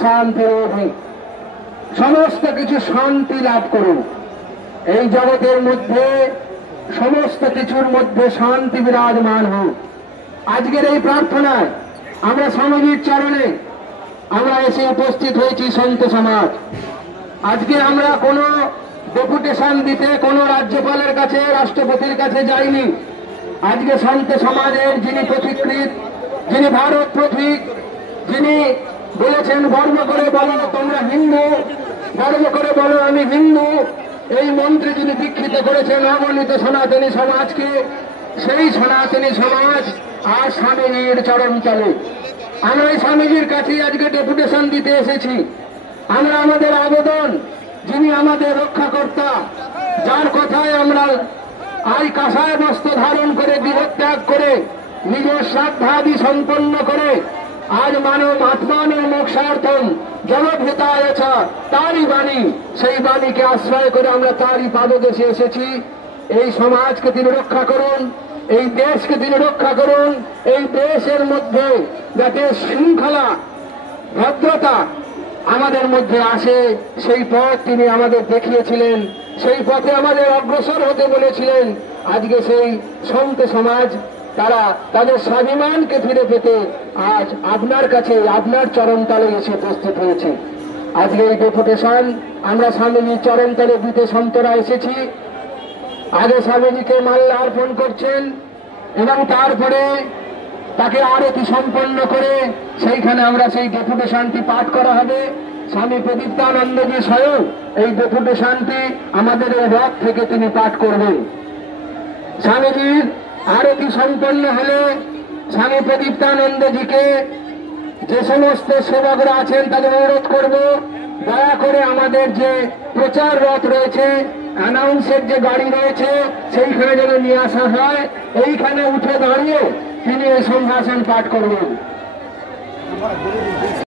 শান্তিরোধি, সমস্ত কিছু শান্তি লাভ করুক। এই জগতের মধ্যে সমস্ত কিছুর মধ্যে শান্তি বিরাজমান হোক। আজকের এই প্রার্থনায় আমরা স্বামীজির চরণে আমরা এসে উপস্থিত হয়েছি সন্ত সমাজ। আজকে আমরা কোনো ডেপুটেশন দিতে কোনো রাজ্যপালের কাছে, রাষ্ট্রপতির কাছে যাইনি। আজকে সন্ত সমাজের যিনি পথিকৃৎ, যিনি ভারত পথিক, যিনি বলেছেন গর্ব করে বলো তোমরা হিন্দু, গর্ব করে বলো আমি হিন্দু, এই মন্ত্রে যিনি দীক্ষিত করেছেন অগণিত সনাতনী সমাজকে, সেই সনাতনী সমাজ আর স্বামীজির চরণ তলে। আমরা এই স্বামীজির কাছে আজকে ডেপুটেশন দিতে এসেছি। আমরা আমাদের আবেদন, যিনি আমাদের রক্ষাকর্তা, যার কথায় আমরা আই কাঁসায় বস্ত্র ধারণ করে গৃহত্যাগ করে নিজের শ্রাদ্ধাদি সম্পন্ন করে আজ মানব আত্মানের মোক্ষার্থম জগদ্ভূতায় তারই বাণী, সেই বাণীকে আশ্রয় করে আমরা তারই পাদদেশে এসেছি। এই সমাজকে তিনি রক্ষা করুন, এই দেশকে তিনি রক্ষা করুন। এই দেশের মধ্যে যাতে শৃঙ্খলা ভদ্রতা আমাদের মধ্যে আসে, সেই পথ তিনি আমাদের দেখিয়েছিলেন, সেই পথে আমাদের অগ্রসর হতে বলেছিলেন। আজকে সেই সন্ত সমাজ তারা তাদের স্বাভিমানকে ফিরে পেতে আজ আপনার কাছে, আপনার চরণতলে এসে উপস্থিত হয়েছে। আজকে এই ডেপুটেশন আমরা স্বামীজির চরণতলে দিতে সন্তরা এসেছি। আগে স্বামীজিকে মাল্য অর্পণ করছেন এবং তারপরে তাকে আরতি সম্পন্ন করে সেইখানে আমরা সেই ডেপুটেশনটি পাঠ করা হবে। স্বামী প্রদীপ্তানন্দজি স্বয়ং এই ডেপুটেশনটি আমাদের এই রথ থেকে তিনি পাঠ করবেন। স্বামীজির আরতি সম্পন্ন হলে স্বামী প্রদীপ্তানন্দজিকে যে সমস্ত সেবকরা আছেন তাদের অনুরোধ করব, দয়া করে আমাদের যে প্রচার রথ রয়েছে, অ্যানাউন্সের যে গাড়ি রয়েছে, সেইখানে যেন নিয়ে আসা হয়। এইখানে উঠে দাঁড়িয়ে তিনি এই সম্ভাষণ পাঠ করবেন।